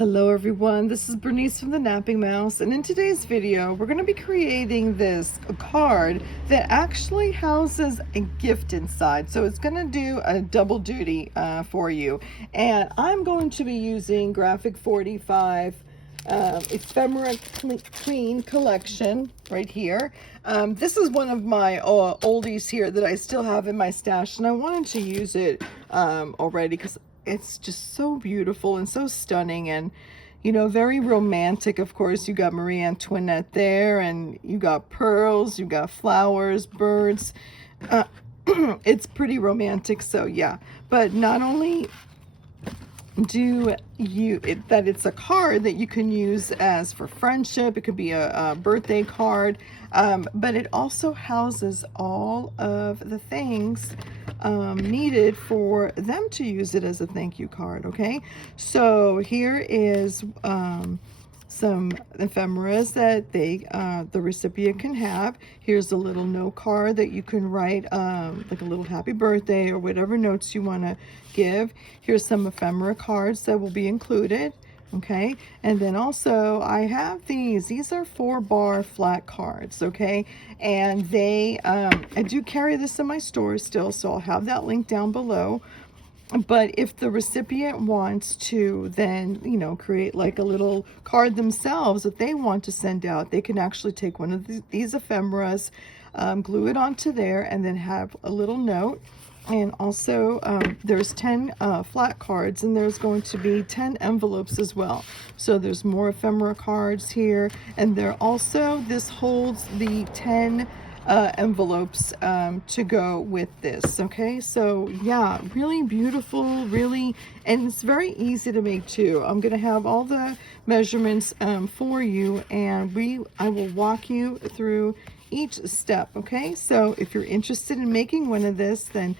Hello everyone, this is Bernice from the Napping Mouse, and in today's video we're going to be creating this card that actually houses a gift inside. So it's going to do a double duty for you, and I'm going to be using Graphic 45 Emphemera Queen collection right here. This is one of my oldies here that I still have in my stash, and I wanted to use it already because it's just so beautiful and so stunning, and you know, very romantic. Of course, you got Marie Antoinette there, and you got pearls, you got flowers, birds. It's pretty romantic. So yeah, but not only do that it's a card that you can use as for friendship, it could be a birthday card, but it also houses all of the things needed for them to use it as a thank you card. Okay, so here is some ephemeras that the recipient can have. Here's a little note card that you can write like a little happy birthday or whatever notes you want to give. Here's some ephemera cards that will be included. Okay, and then also I have these are 4-bar flat cards. Okay, and they I do carry this in my store still, so I'll have that link down below. But if the recipient wants to then, you know, create like a little card themselves that they want to send out, they can actually take one of these ephemeras, glue it onto there, and then have a little note. And also there's 10 flat cards, and there's going to be 10 envelopes as well. So there's more ephemera cards here, and there also, this holds the 10 envelopes to go with this. Okay, so yeah, really beautiful, really, and it's very easy to make too. I'm gonna have all the measurements for you, and I will walk you through each step. Okay, so if you're interested in making one of this, then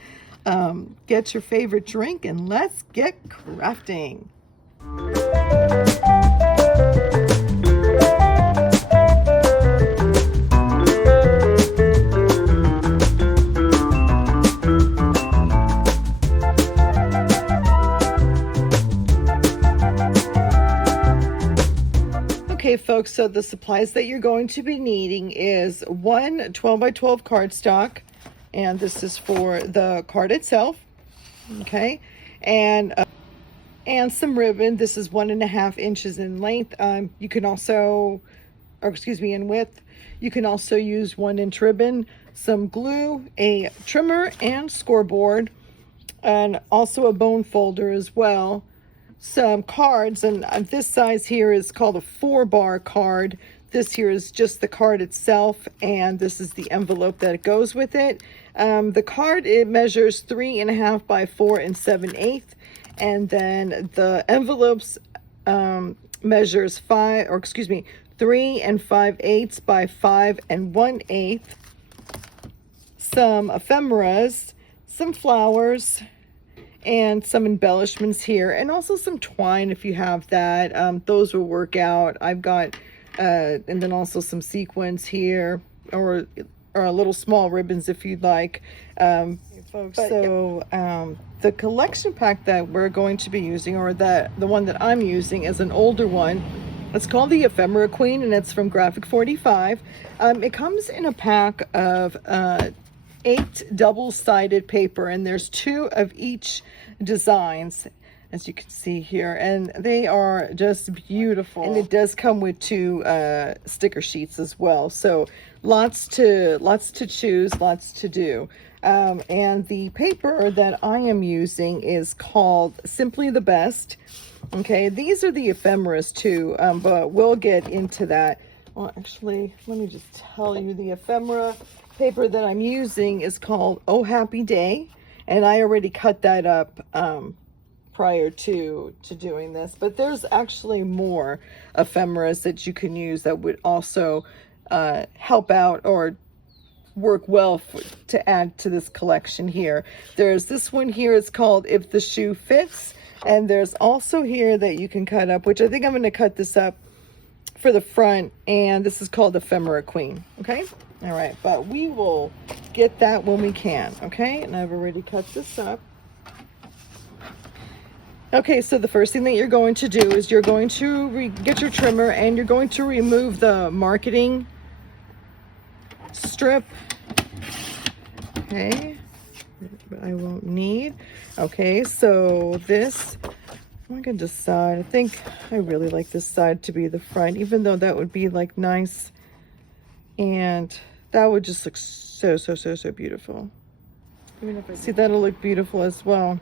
get your favorite drink and let's get crafting. Okay folks, so the supplies that you're going to be needing is one 12 by 12 cardstock, and this is for the card itself. Okay, and some ribbon. This is 1.5 inches in length. You can also, or excuse me, in width. You can also use 1-inch ribbon, some glue, a trimmer and scoreboard, and also a bone folder as well. Some cards, and this size here is called a 4-bar card. This here is just the card itself, and this is the envelope that goes with it. The card, it measures 3.5 by 4 7/8, and then the envelopes measures 3 5/8 by 5 1/8. Some ephemeras, some flowers, and some embellishments here, and also some twine if you have that. Those will work out. I've got and then also some sequins here, or little small ribbons if you'd like. Folks, so the collection pack that we're going to be using, or the one that I'm using, is an older one. It's called the Ephemera Queen, and it's from Graphic 45. It comes in a pack of 8 double-sided paper, and there's 2 of each designs, as you can see here, and they are just beautiful. And it does come with 2 sticker sheets as well, so lots to choose, lots to do. And the paper that I am using is called Simply the Best. Okay, these are the ephemeras too, but we'll get into that. Well, actually, let me just tell you, the ephemera paper that I'm using is called Oh Happy Day, and I already cut that up prior to doing this. But there's actually more ephemeras that you can use that would also help out or work well to add to this collection here. There's this one here, it's called If the Shoe Fits, and there's also here that you can cut up, which I think I'm going to cut this up for the front, and this is called Ephemera Queen. Okay, all right, but we will get that when we can. Okay, and I've already cut this up. Okay, so the first thing that you're going to do is you're going to get your trimmer and you're going to remove the marketing strip. Okay, I won't need. Okay, so this, I'm gonna decide. I think I really like this side to be the front, even though that would be like nice, and that would just look so beautiful. Even if I see, that'll look beautiful as well.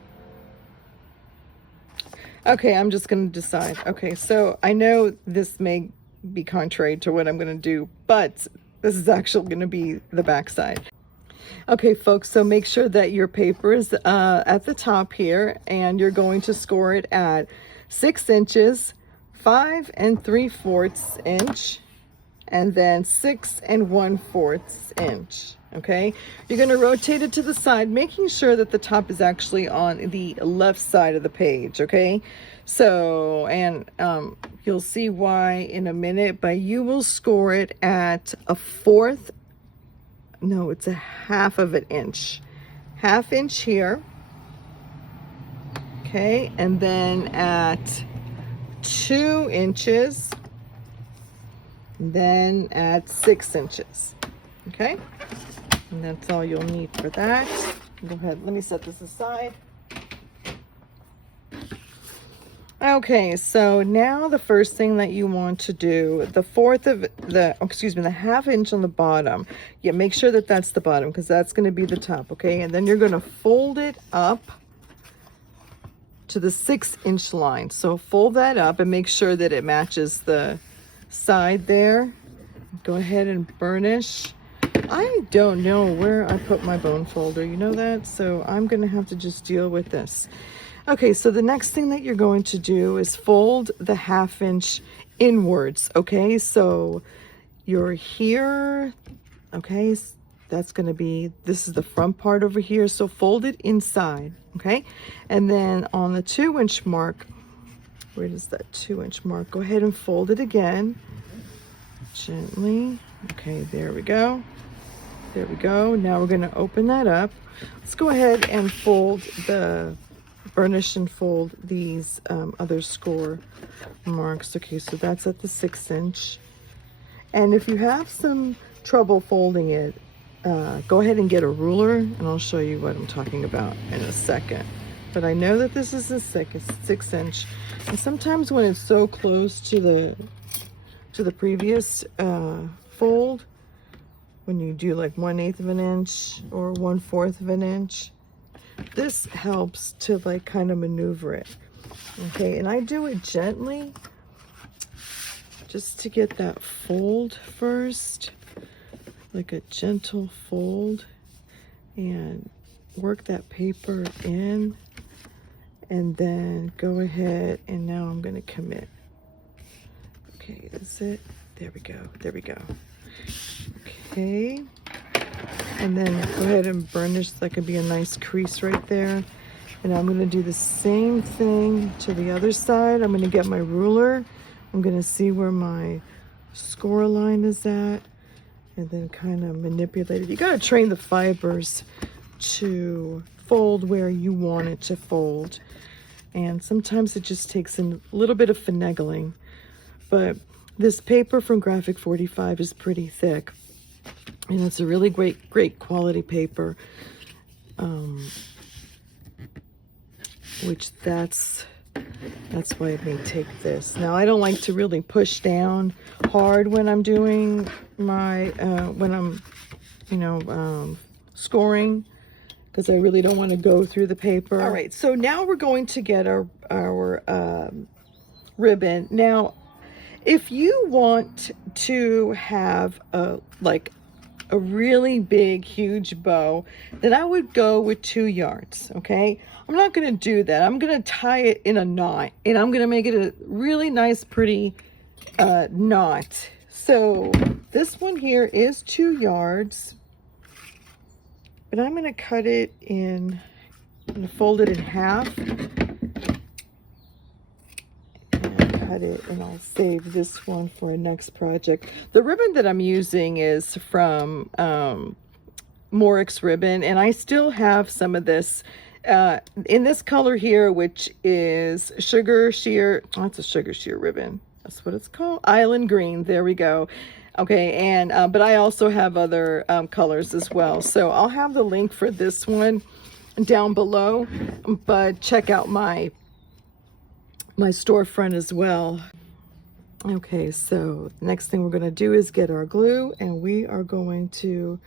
Okay, I'm just gonna decide. Okay, so I know this may be contrary to what I'm gonna do, but this is actually gonna be the back side. Okay, folks, so make sure that your paper is at the top here, and you're going to score it at 6 inches, 5 3/4 inch, and then 6 1/4 inch. Okay, you're going to rotate it to the side, making sure that the top is actually on the left side of the page. Okay, so, and you'll see why in a minute, but you will score it at a 1/4, no, it's a 1/2 inch, 1/2 inch here. Okay, and then at 2 inches, then at 6 inches. Okay, and that's all you'll need for that. Go ahead, let me set this aside. Okay, so now the first thing that you want to do, the 1/4 of the, excuse me, the 1/2 inch on the bottom. Yeah, make sure that that's the bottom, because that's going to be the top. Okay, and then you're going to fold it up to the 6 inch line. So fold that up and make sure that it matches the side there. Go ahead and burnish. I don't know where I put my bone folder, you know that? So I'm going to have to just deal with this. Okay, so the next thing that you're going to do is fold the 1/2 inch inwards. Okay, so you're here. Okay, that's going to be, this is the front part over here. So fold it inside. Okay, and then on the 2 inch mark, where does that 2 inch mark? Go ahead and fold it again. Gently. Okay, there we go. There we go. Now we're going to open that up. Let's go ahead and fold the burnish and fold these other score marks. Okay, so that's at the 6 inch. And if you have some trouble folding it, go ahead and get a ruler, and I'll show you what I'm talking about in a second. But I know that this is a 6 inch, and sometimes when it's so close to the previous fold, when you do like 1/8 of an inch or 1/4 of an inch, this helps to like kind of maneuver it. Okay, and I do it gently just to get that fold first, like a gentle fold, and work that paper in, and then go ahead, and now I'm going to commit. Okay, that's it. There we go. There we go. Okay, and then go ahead and burnish. That could be a nice crease right there. And I'm going to do the same thing to the other side. I'm going to get my ruler. I'm going to see where my score line is at, and then kind of manipulate it. You got to train the fibers to fold where you want it to fold. And sometimes it just takes a little bit of finagling. But this paper from Graphic 45 is pretty thick. And it's a really great quality paper. Which that's why I may take this. Now, I don't like to really push down hard when I'm doing my, when I'm, scoring, because I really don't want to go through the paper. All right, so now we're going to get our ribbon. Now, if you want to have a really big, huge bow, then I would go with 2 yards, okay? I'm not going to do that. I'm going to tie it in a knot, and I'm going to make it a really nice, pretty knot. So this one here is 2 yards, but I'm going to cut it in, I'm going to fold it in half, cut it, and I'll save this one for a next project. The ribbon that I'm using is from Morex ribbon, and I still have some of this in this color here, which is sugar sheer. Oh, it's a sugar sheer ribbon. That's what it's called. Island green. There we go. Okay, and but I also have other colors as well. So I'll have the link for this one down below, but check out my storefront as well. Okay, so next thing we're going to do is get our glue, and we are going to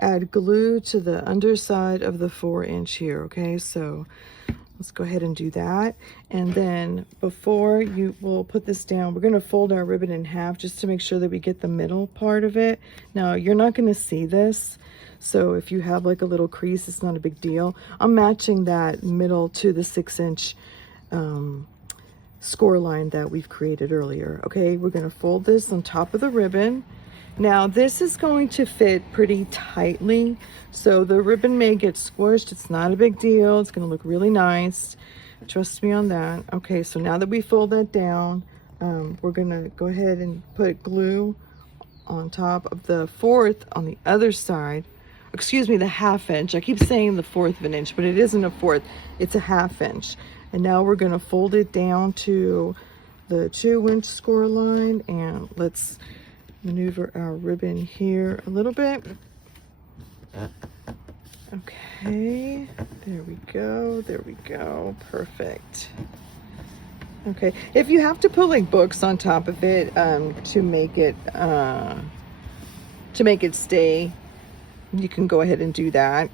add glue to the underside of the 4-inch here. Okay, so let's go ahead and do that. And then before we'll put this down, we're going to fold our ribbon in half just to make sure that we get the middle part of it. Now you're not going to see this, so if you have like a little crease, it's not a big deal. I'm matching that middle to the 6-inch score line that we've created earlier. Okay, we're going to fold this on top of the ribbon. Now this is going to fit pretty tightly, so the ribbon may get squished. It's not a big deal. It's going to look really nice. Trust me on that. Okay, so now that we fold that down, we're going to go ahead and put glue on top of the 4th on the other side. Excuse me, the 1/2 inch. I keep saying the 1/4 of an inch, but it isn't a 1/4. It's a 1/2 inch. And now we're going to fold it down to the 2-inch score line, and let's maneuver our ribbon here a little bit. Okay, there we go, there we go, perfect. Okay, if you have to put like books on top of it to make it stay, you can go ahead and do that.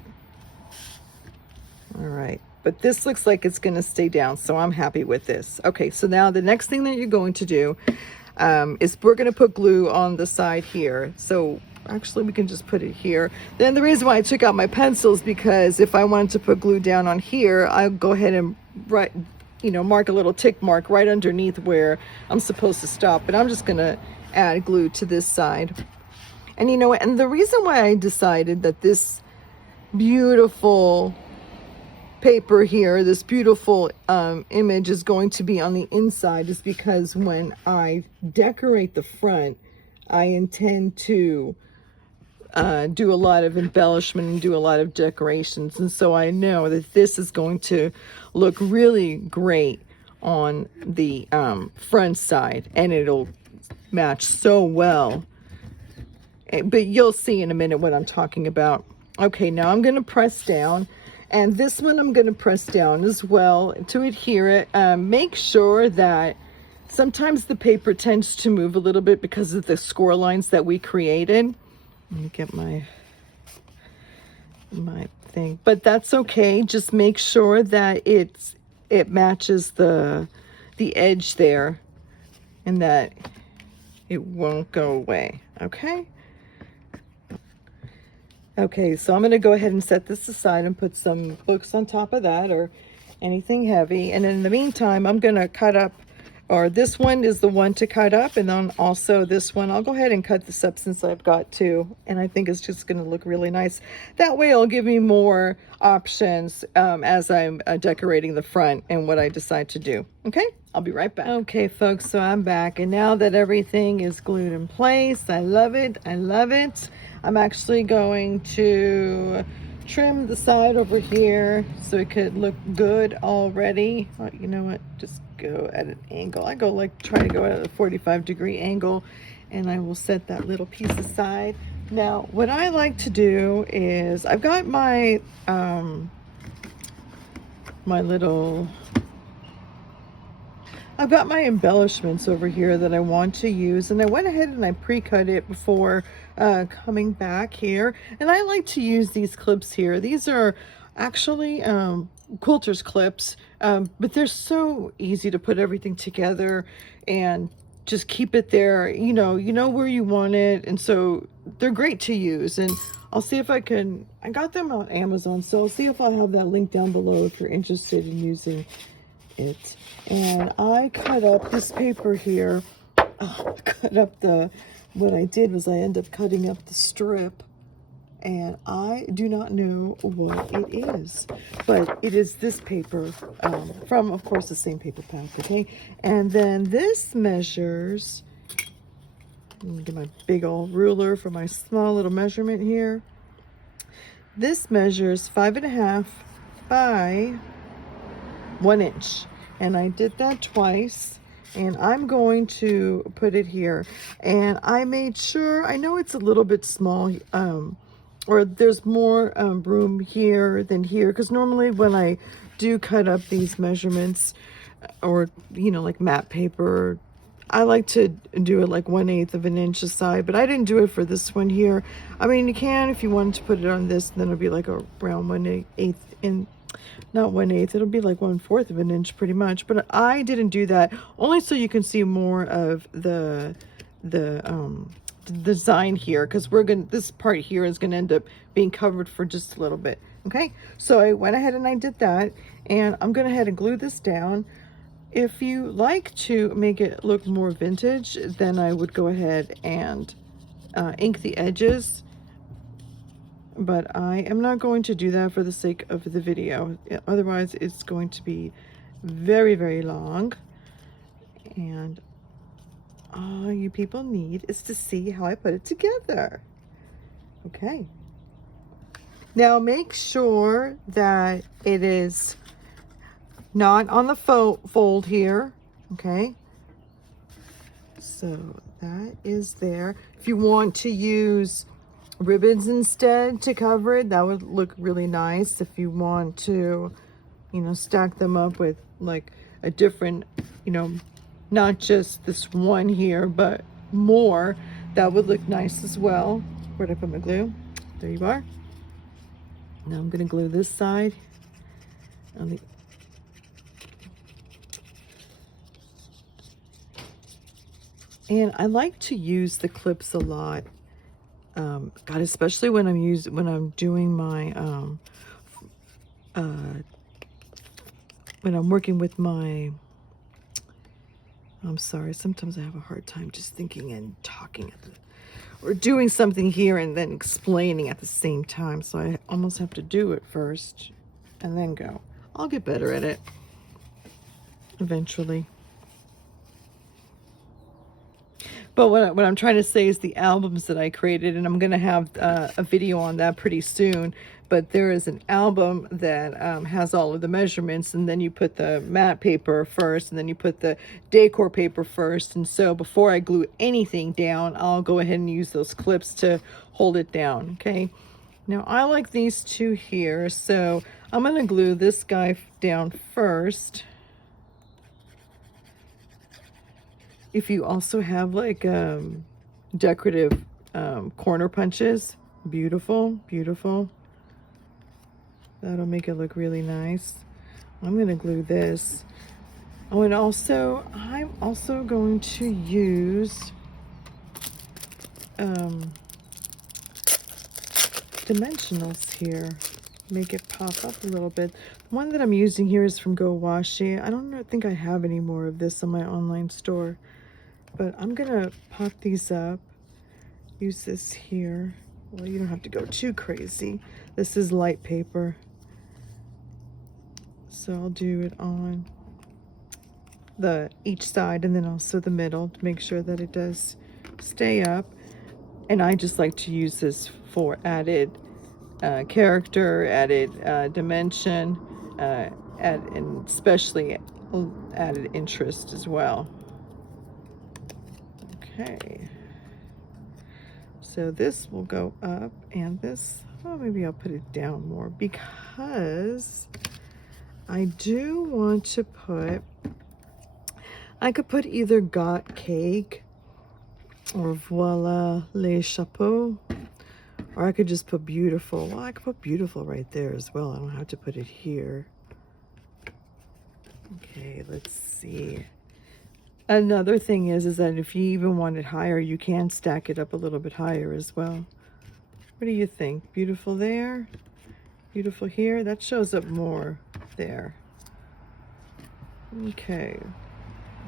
All right, but this looks like it's going to stay down, so I'm happy with this. Okay, so now the next thing that you're going to do is we're going to put glue on the side here. So actually we can just put it here. Then the reason why I took out my pencils, because if I wanted to put glue down on here, I'll go ahead and mark a little tick mark right underneath where I'm supposed to stop. But I'm just going to add glue to this side. And you know what? And the reason why I decided that this beautiful paper here, this beautiful image is going to be on the inside, is because when I decorate the front, I intend to do a lot of embellishment and do a lot of decorations, and so I know that this is going to look really great on the front side, and it'll match so well. But you'll see in a minute what I'm talking about. Okay, now I'm going to press down. And this one I'm going to press down as well to adhere it. Make sure that sometimes the paper tends to move a little bit because of the score lines that we created. Let me get my thing. But that's okay. Just make sure that it matches the edge there and that it won't go away. Okay? Okay, so I'm going to go ahead and set this aside and put some books on top of that or anything heavy. And in the meantime, I'm going to cut up, or this one is the one to cut up, and then also this one. I'll go ahead and cut this up since I've got two, and I think it's just going to look really nice. That way it'll give me more options as I'm decorating the front and what I decide to do. Okay, I'll be right back. Okay, folks, so I'm back, and now that everything is glued in place, I love it. I love it. I'm actually going to trim the side over here so it could look good already. Oh, you know what? Just go at an angle. I try to go at a 45-degree angle, and I will set that little piece aside. Now, what I like to do is I've got my I've got my embellishments over here that I want to use, and I went ahead and I pre-cut it before coming back here. And I like to use these clips here. These are actually Quilter's clips, but they're so easy to put everything together and just keep it there. You know where you want it, and so they're great to use. And I'll see if I got them on Amazon, so I'll see if I have that link down below if you're interested in using it. And I cut up this paper here. What I did was I ended up cutting up the strip, and I do not know what it is, but it is this paper from, of course, the same paper pack. Okay, and then this measures, let me get my big old ruler for my small little measurement here. This measures 5.5 by 1 inch. And I did that twice. And I'm going to put it here. And I made sure, I know it's a little bit small, or there's more room here than here, because normally when I do cut up these measurements, or you know, like matte paper, I like to do it like 1/8 of an inch aside, but I didn't do it for this one here. I mean, you can if you wanted to put it on this, then it'll be like around 1/8 in, not 1/8, it'll be like 1/4 of an inch pretty much. But I didn't do that, only so you can see more of the design here, because this part here is gonna end up being covered for just a little bit. Okay, so I went ahead and I did that, and I'm gonna head and glue this down. If you like to make it look more vintage, then I would go ahead and ink the edges, but I am not going to do that for the sake of the video. Otherwise, it's going to be very, very long, and all you people need is to see how I put it together. Okay. Now make sure that it is not on the fold here. Okay. So that is there. If you want to use ribbons instead to cover it, that would look really nice. If you want to, you know, stack them up with like a different, you know, not just this one here, but more, that would look nice as well. Where'd I put my glue? There you are. Now I'm going to glue this side on the and I like to use the clips a lot. God, especially when I'm doing my when I'm working with my, I'm sorry, sometimes I have a hard time just thinking and talking or doing something here and then explaining at the same time. So I almost have to do it first and then go. I'll get better at it eventually. But what I'm trying to say is the albums that I created, and I'm going to have a video on that pretty soon, but there is an album that has all of the measurements, and then you put the matte paper first, and then you put the decor paper first. And so before I glue anything down, I'll go ahead and use those clips to hold it down. Okay. Now I like these two here, so I'm going to glue this guy down first. If you also have like decorative corner punches, beautiful, beautiful. That'll make it look really nice. I'm gonna glue this. Oh, and also, I'm also going to use dimensionals here. Make it pop up a little bit. The one that I'm using here is from Go Washi. I don't think I have any more of this on my online store. But I'm gonna pop these up, use this here. Well, you don't have to go too crazy. This is light paper. So I'll do it on each side and then also the middle to make sure that it does stay up. And I just like to use this for added character, added dimension, and especially added interest as well. Okay, so this will go up, and this, well, maybe I'll put it down more because I do want to put, I could put either got cake or voila les chapeaux, or I could just put beautiful. Well, I could put beautiful right there as well. I don't have to put it here. Okay, let's see. Another thing is that if you even want it higher, you can stack it up a little bit higher as well. What do you think? Beautiful there, beautiful here. That shows up more there. Okay.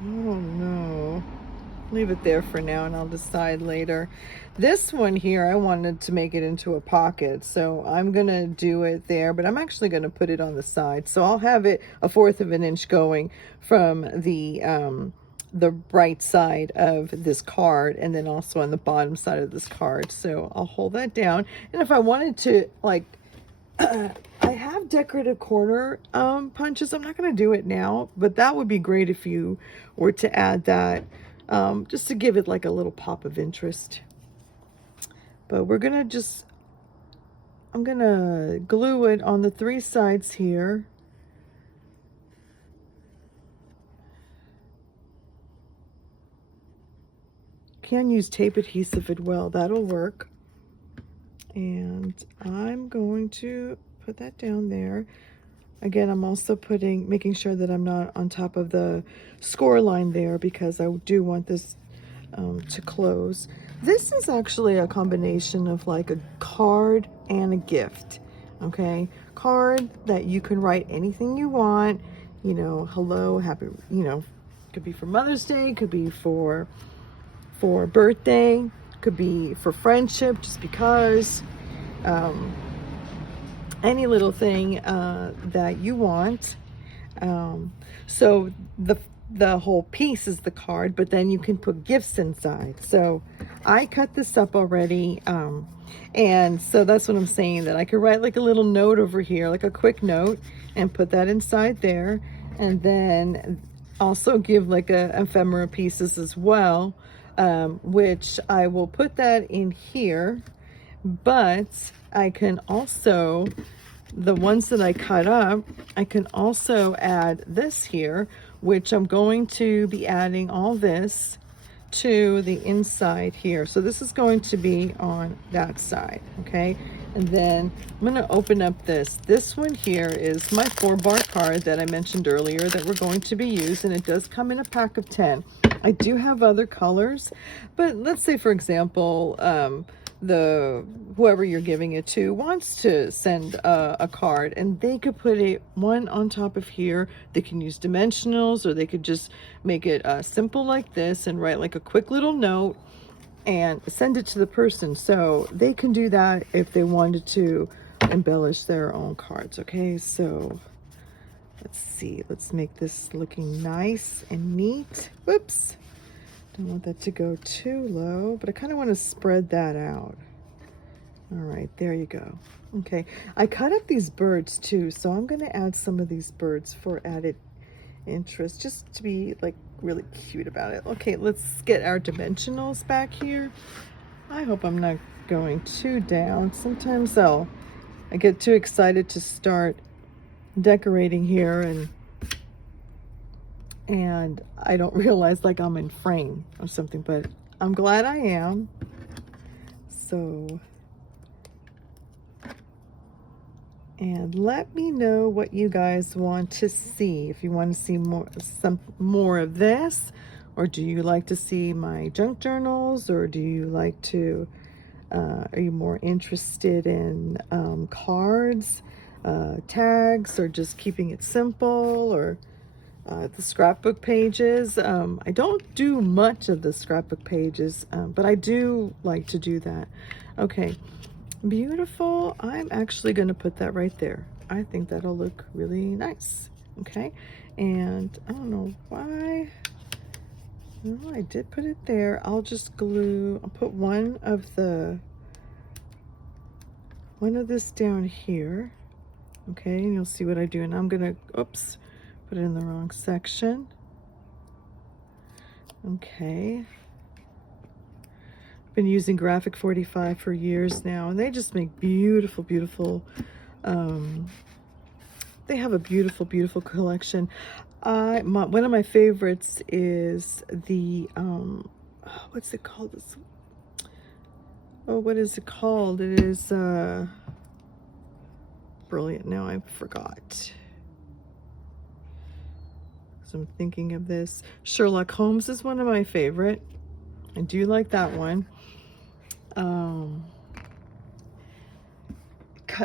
Oh no. Leave it there for now and I'll decide later. This one here, I wanted to make it into a pocket, so I'm gonna do it there, but I'm actually gonna put it on the side. So I'll have it 1/4 of an inch going from the right side of this card and then also on the bottom side of this card. So I'll hold that down, and if I wanted to like I have decorative corner punches. I'm not going to do it now, but that would be great if you were to add that, just to give it like a little pop of interest. But we're going to just, I'm going to glue it on the 3 sides here. Can use tape adhesive as well. That'll work. And I'm going to put that down there. Again, I'm also making sure that I'm not on top of the score line there, because I do want this to close. This is actually a combination of like a card and a gift. Okay, card that you can write anything you want. You know, hello, happy. You know, could be for Mother's Day, could be for birthday, could be for friendship, just because. Any little thing that you want. So the whole piece is the card, but then you can put gifts inside. So I cut this up already, and so that's what I'm saying, that I could write like a little note over here, like a quick note, and put that inside there, and then also give like a ephemera pieces as well, which I will put that in here. But I can also, the ones that I cut up, I can also add this here, which I'm going to be adding all this to the inside here. So this is going to be on that side, okay? And then I'm going to open up this. This one here is my 4-bar card that I mentioned earlier that we're going to be using. It does come in a pack of 10. I do have other colors, but let's say, for example, whoever you're giving it to wants to send a card, and they could put one on top of here. They can use dimensionals, or they could just make it simple like this and write like a quick little note and send it to the person. So they can do that if they wanted to embellish their own cards. Okay, so let's see, let's make this looking nice and neat. Whoops, don't want that to go too low, but I kind of want to spread that out. All right, there you go. Okay, I cut up these birds too, so I'm going to add some of these birds for added interest, just to be like really cute about it. Okay, let's get our dimensionals back here. I hope I'm not going too down. Sometimes I get too excited to start decorating here, and I don't realize like I'm in frame or something, but I'm glad I am. So, and let me know what you guys want to see. If you want to see more of this, or do you like to see my junk journals, or do you like to, are you more interested in cards, tags, or just keeping it simple, or the scrapbook pages? I don't do much of the scrapbook pages, but I do like to do that. Okay, beautiful. I'm actually going to put that right there. I think that'll look really nice. Okay, and I don't know why. No, I did put it there. I'll just glue. I'll put one of this down here. Okay, and you'll see what I do. And I'm gonna, oops, put it in the wrong section. Okay. I've been using Graphic 45 for years now, and they just make beautiful, beautiful, they have a beautiful, beautiful collection. One of my favorites is the, what's it called? Oh, what is it called? It is, brilliant. Now I forgot. So I'm thinking of this. Sherlock Holmes is one of my favorite. I do like that one.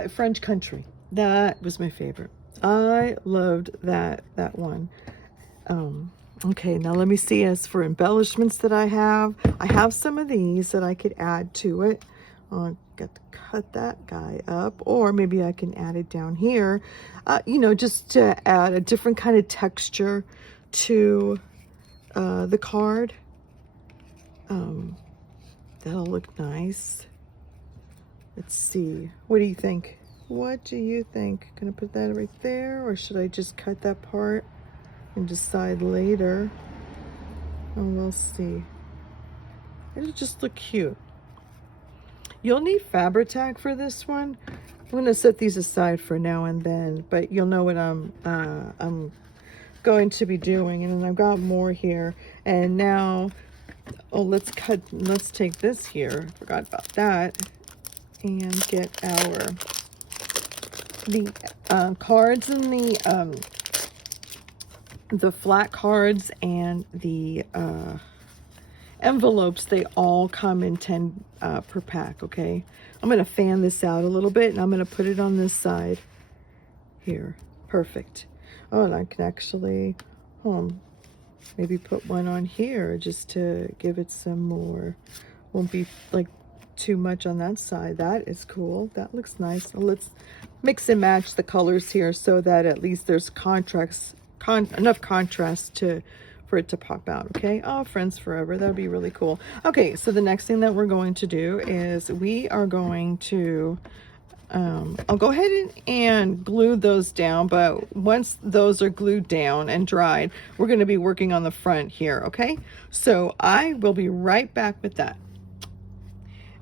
French Country. That was my favorite. I loved that one. Okay, now let me see. As for embellishments that I have some of these that I could add to it. I'll get to cut that guy up, or maybe I can add it down here, you know, just to add a different kind of texture to the card. That'll look nice. Let's see, what do you think? What do you think? Gonna put that right there, or should I just cut that part and decide later? Oh, we'll see. It'll just look cute. You'll need Fabri-Tac for this one. I'm gonna set these aside for now and then, but you'll know what I'm going to be doing. And then I've got more here. And now, oh, let's take this here. Forgot about that. And get the cards and the flat cards and the envelopes. They all come in 10 per pack. Okay, I'm gonna fan this out a little bit, and I'm gonna put it on this side here. Perfect. Oh, and I can actually maybe put one on here just to give it some more. Won't be like too much on that side. That is cool. That looks nice. Well, let's mix and match the colors here so that at least there's enough contrast for it to pop out. Okay. Oh, friends forever. That would be really cool. Okay, so the next thing that we're going to do is we are going to I'll go ahead and glue those down, but once those are glued down and dried, we're going to be working on the front here. Okay, so I will be right back with that.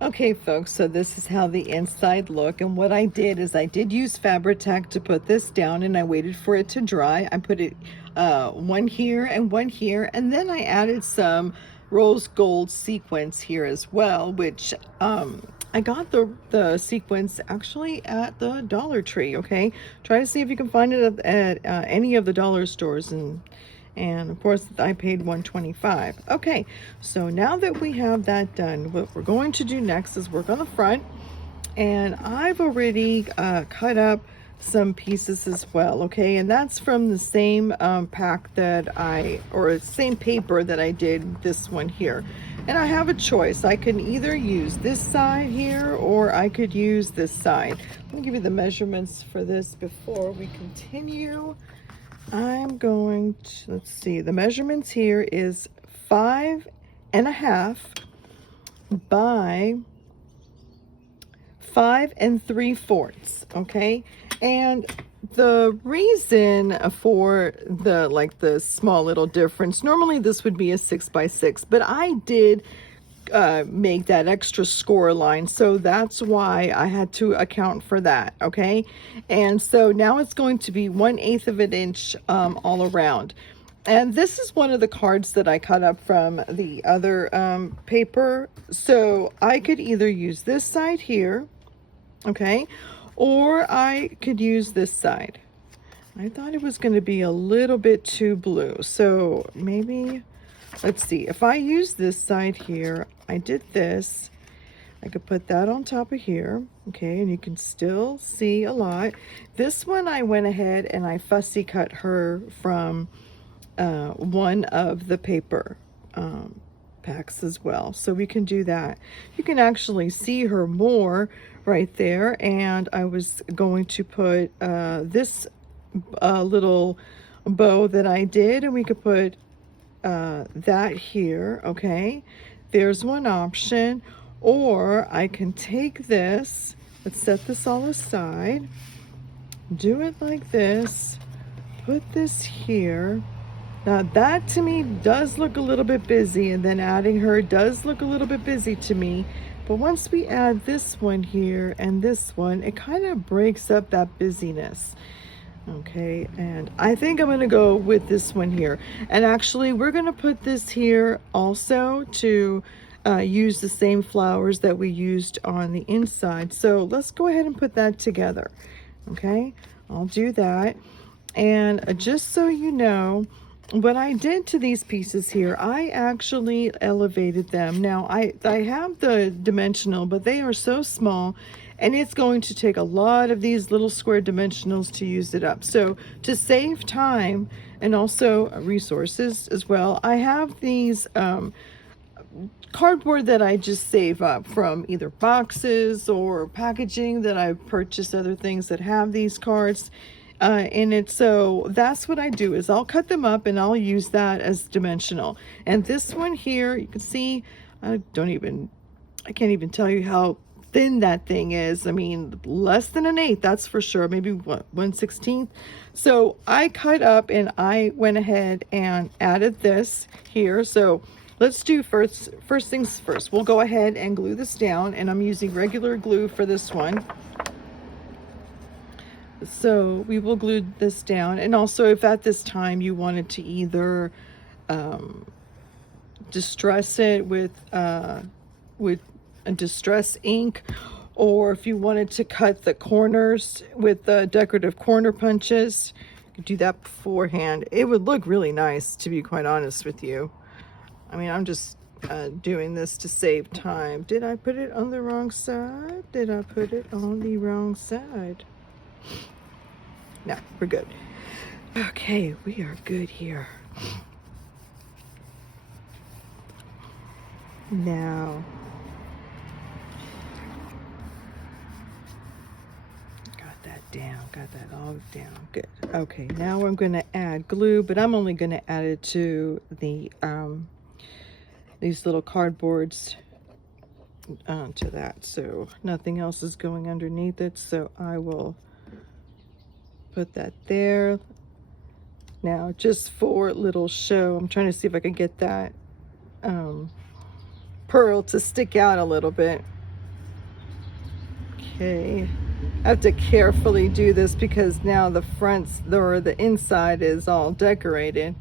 Okay, folks, so this is how the inside look, and what I did is I did use Fabri-Tac to put this down, and I waited for it to dry. I put it one here and one here, and then I added some rose gold sequins here as well, which I got the sequins actually at the Dollar Tree. Okay, try to see if you can find it at any of the dollar stores, and of course I paid $1.25. Okay, so now that we have that done, what we're going to do next is work on the front, and I've already cut up some pieces as well. Okay, and that's from the same pack or same paper that I did this one here. And I have a choice. I can either use this side here, or I could use this side. Let me give you the measurements for this before we continue. I'm going to, let's see, the measurements here is 5.5 by 5 3/4. Okay, and the reason for the small little difference, normally this would be a 6 by 6, but I did make that extra score line, so that's why I had to account for that. Okay, and so now it's going to be 1/8 of an inch all around. And this is one of the cards that I cut up from the other paper, so I could either use this side here, okay, or I could use this side. I thought it was going to be a little bit too blue, so maybe, let's see, if I use this side here, I did this, I could put that on top of here, okay, and you can still see a lot. This one I went ahead and I fussy cut her from one of the paper packs as well, so we can do that. You can actually see her more right there, and I was going to put this little bow that I did, and we could put that here. Okay, there's one option. Or I can take this, let's set this all aside, do it like this, put this here. Now that to me does look a little bit busy, and then adding her does look a little bit busy to me. But once we add this one here and this one, it kind of breaks up that busyness. Okay, and I think I'm going to go with this one here. And actually, we're going to put this here also to use the same flowers that we used on the inside. So let's go ahead and put that together. Okay, I'll do that. And just so you know, what I did to these pieces here, I actually elevated them. Now I have the dimensional, but they are so small, and it's going to take a lot of these little square dimensionals to use it up. So to save time and also resources as well, I have these cardboard that I just save up from either boxes or packaging that I've purchased, other things that have these cards in it. So that's what I do, is I'll cut them up and I'll use that as dimensional. And this one here, you can see, I can't even tell you how thin that thing is. I mean, less than an eighth, that's for sure. Maybe what, 1/16. So I cut up and I went ahead and added this here. So let's do first things first. We'll go ahead and glue this down, and I'm using regular glue for this one. So we will glue this down. And also, if at this time you wanted to either distress it with a distress ink, or if you wanted to cut the corners with the decorative corner punches, you could do that beforehand. It would look really nice, to be quite honest with you. I mean, I'm just doing this to save time. Did I put it on the wrong side? Did I put it on the wrong side? No, we're good. Okay, we are good here. Now, got that down, got that all down, good. Okay, now I'm going to add glue, but I'm only going to add it to the these little cardboards onto that, so nothing else is going underneath it. So I will put that there. Now, just for little show, I'm trying to see if I can get that pearl to stick out a little bit. Okay, I have to carefully do this because now the fronts or the inside is all decorated.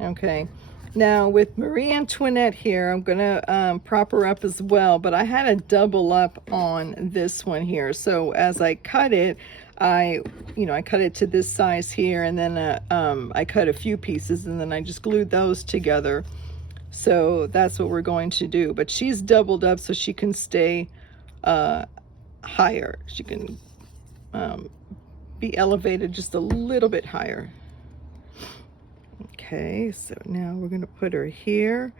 Okay, now with Marie Antoinette here, I'm gonna prop her up as well, but I had a double up on this one here. So as I cut it, I cut it to this size here, and then I cut a few pieces, and then I just glued those together. So that's what we're going to do. But she's doubled up so she can stay higher. She can be elevated just a little bit higher. Okay, so now we're going to put her here.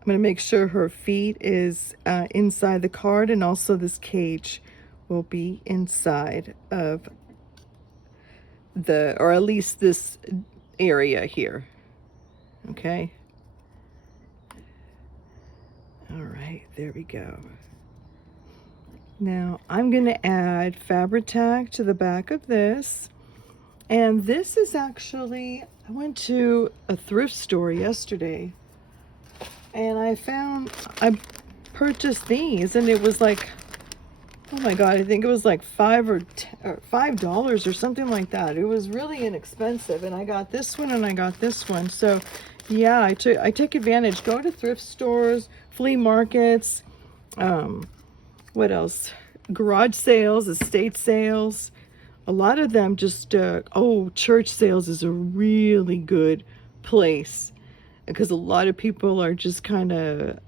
I'm going to make sure her feet is inside the card, and also this cage will be inside of the, or at least this area here. Okay. All right, there we go. Now I'm going to add Fabri-Tac to the back of this. And this is actually, I went to a thrift store yesterday and I purchased these, and it was like, oh my God, I think it was like $5 or something like that. It was really inexpensive, and I got this one and I got this one. So yeah, I take advantage. Go to thrift stores, flea markets, what else? Garage sales, estate sales. A lot of them just, church sales is a really good place, because a lot of people are just kind of,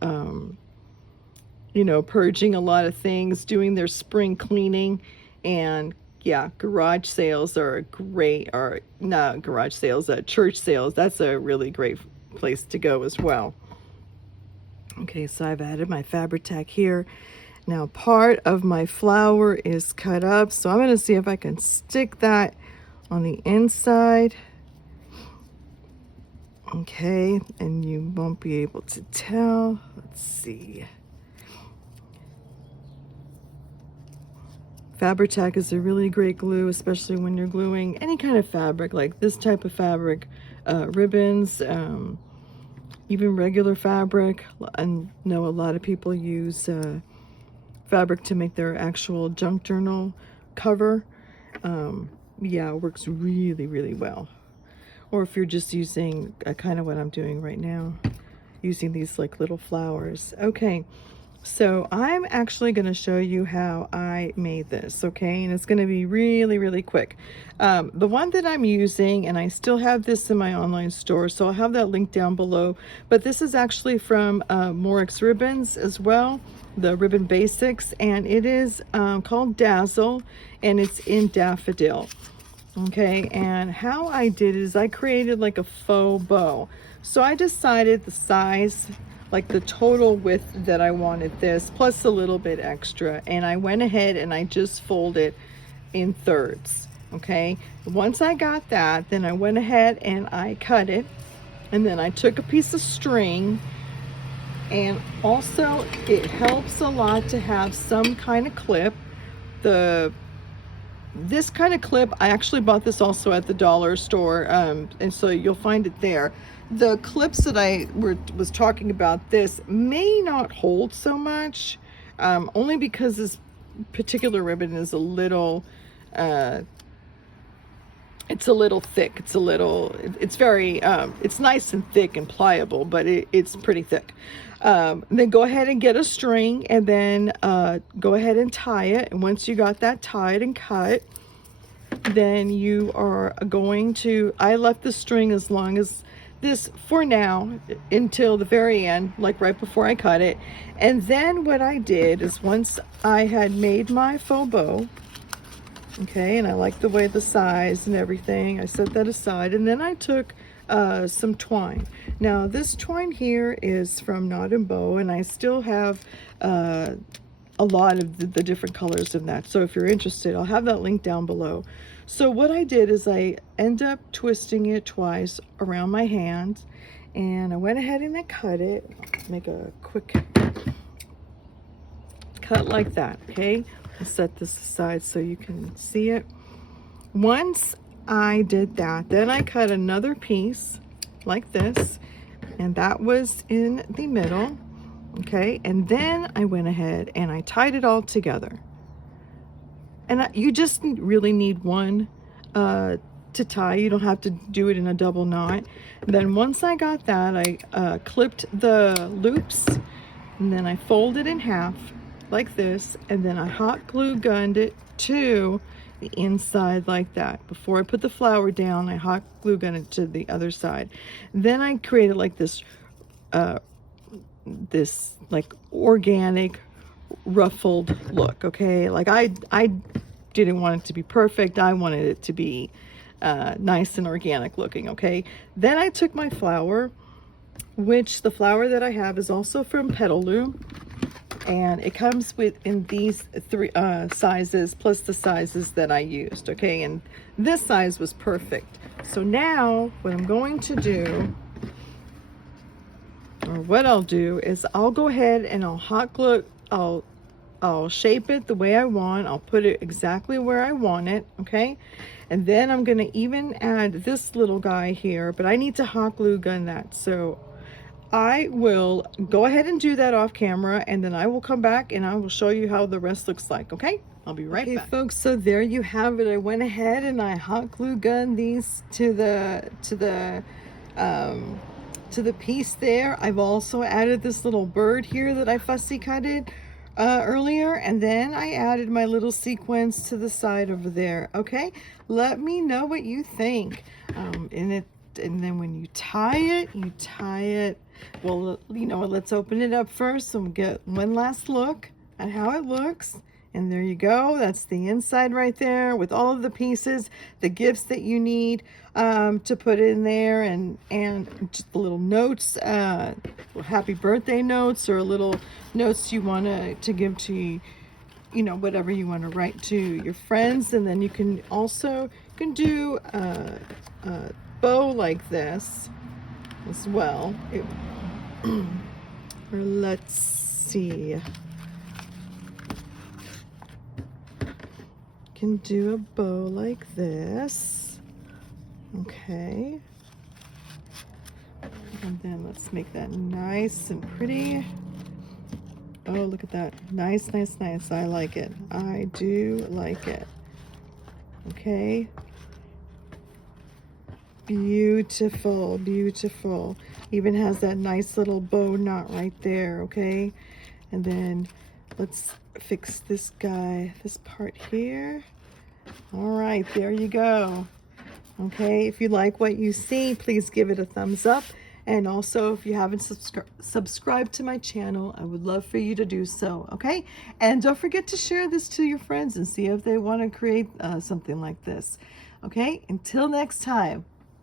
purging a lot of things, doing their spring cleaning. And yeah, garage sales are great, or not garage sales, church sales. That's a really great place to go as well. Okay, so I've added my Fabri-Tac here. Now part of my flower is cut up, so I'm going to see if I can stick that on the inside. Okay, and you won't be able to tell. Let's see. Fabri-Tac is a really great glue, especially when you're gluing any kind of fabric, like this type of fabric, ribbons, even regular fabric. I know a lot of people use fabric to make their actual junk journal cover. Yeah, it works really, really well. Or if you're just using kind of what I'm doing right now, using these like little flowers. Okay, so I'm actually going to show you how I made this, okay? And it's going to be really, really quick. The one that I'm using, and I still have this in my online store, so I'll have that link down below, but this is actually from Morex ribbons as well, the Ribbon Basics, and it is called Dazzle, and it's in Daffodil. Okay, and how I did is I created like a faux bow. So I decided the size, like the total width that I wanted this, plus a little bit extra, and I went ahead and I just folded in thirds. Okay, once I got that, then I went ahead and I cut it, and then I took a piece of string And also it helps a lot to have some kind of clip. This kind of clip, I actually bought this also at the dollar store, and so you'll find it there. The clips that I was talking about, this may not hold so much, only because this particular ribbon is a little it's a little thick. It's very it's nice and thick and pliable, but it's pretty thick. Then go ahead and get a string, and then go ahead and tie it. And once you got that tied and cut, then you are going to, I left the string as long as this for now until the very end, like right before I cut it. And then what I did is, once I had made my faux bow, okay, and I like the way the size and everything, I set that aside, and then I took some twine. Now this twine here is from Knot and Bow, and I still have a lot of the different colors in that, so if you're interested, I'll have that link down below. So what I did is I end up twisting it twice around my hand, and I went ahead and I cut it. Make a quick cut like that. Okay, I'll set this aside so you can see it. Once I did that, then I cut another piece like this, and that was in the middle. Okay, and then I went ahead and I tied it all together. And you just really need one to tie. You don't have to do it in a double knot. And then once I got that, I clipped the loops, and then I folded in half like this, and then I hot glue gunned it to the inside like that. Before I put the flower down, I hot glue gunned it to the other side. Then I created like this like organic ruffled look. Okay, like I didn't want it to be perfect. I wanted it to be nice and organic looking. Okay, then I took my flower, which the flower that I have is also from Petaloo, and it comes in these three sizes plus the sizes that I used. Okay, and this size was perfect. So now what I'm going to do, or what I'll do, is I'll go ahead and I'll hot glue, I'll shape it the way I want. I'll put it exactly where I want it. Okay, and then I'm going to even add this little guy here, but I need to hot glue gun that, so I will go ahead and do that off camera, and then I will come back and I will show you how the rest looks like. Okay, I'll be right back. Folks, so there you have it. I went ahead and I hot glue gunned these to the piece there. I've also added this little bird here that I fussy cutted earlier, and then I added my little sequins to the side over there. Okay, let me know what you think. And then when you tie it, well, you know what, let's open it up first and get one last look at how it looks. And there you go, that's the inside right there with all of the pieces, the gifts that you need to put in there, and just the little notes, happy birthday notes, or little notes you want to give to, you know, whatever you want to write to your friends. And then you can also do a bow like this as well. Or let's see, can do a bow like this. Okay, and then let's make that nice and pretty. Oh, look at that, nice. I like it, I do like it. Okay, beautiful. Even has that nice little bow knot right there. Okay, and then let's fix this guy, this part here. All right, there you go. Okay, if you like what you see, please give it a thumbs up, and also if you haven't subscribed to my channel, I would love for you to do so. Okay, and don't forget to share this to your friends and see if they want to create something like this. Okay, until next time,